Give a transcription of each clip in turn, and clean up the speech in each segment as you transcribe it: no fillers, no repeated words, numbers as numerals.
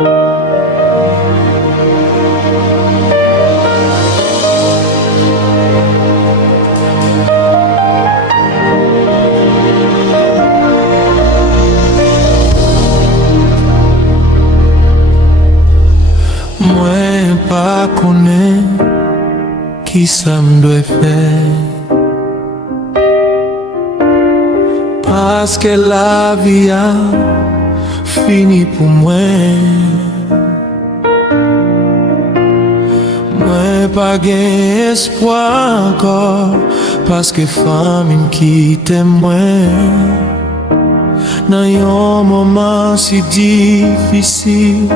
Moi pas connais qui ça me doit faire, parce que la vie a fini pour moi. Moi pas gain espoir encore, parce que famille quitte moi. Dans un moment si difficile,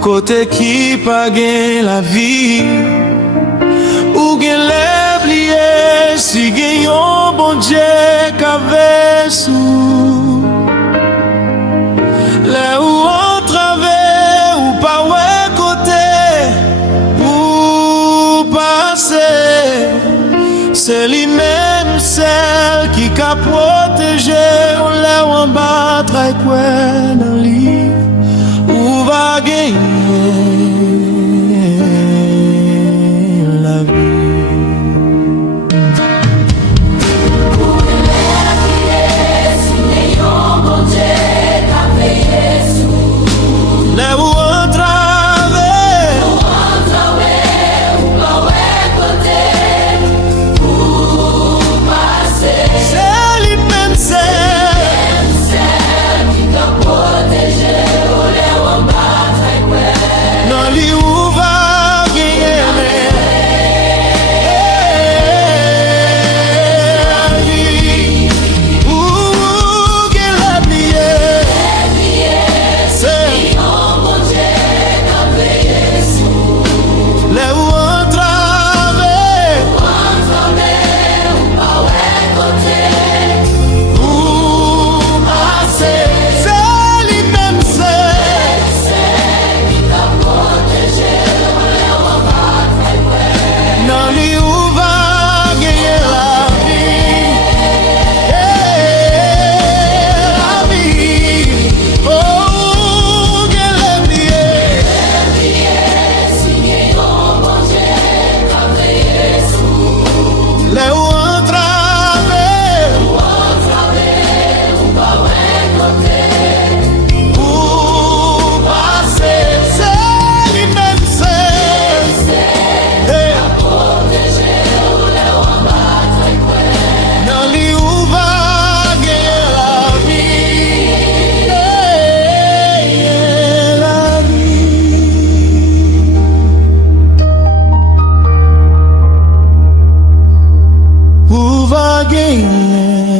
côté qui pas gain la vie, ou gain l'oublier, si gain un bon Dieu qu'avait sous. Là où on travers, ou pas ouais côté, pour passer, c'est lui-même celle qui qu'a protégé. Là où on battre avec quoi dans le lit, où va gagner la vie. Là où on travers, ou pas ouais côté, pour passer, c'est lui-même celle qui t'a protégé. Là où on bat avec quoi dans lui où va gagner la vie. Où gagne la vie, c'est là où on travers, où passer, c'est lui-même dans lui où va gagner la vie. La vie, oh, gagne la vie. Là où on travers, où passer, c'est lui-même dans lui où va gagner la vie. La vie. Où va gagner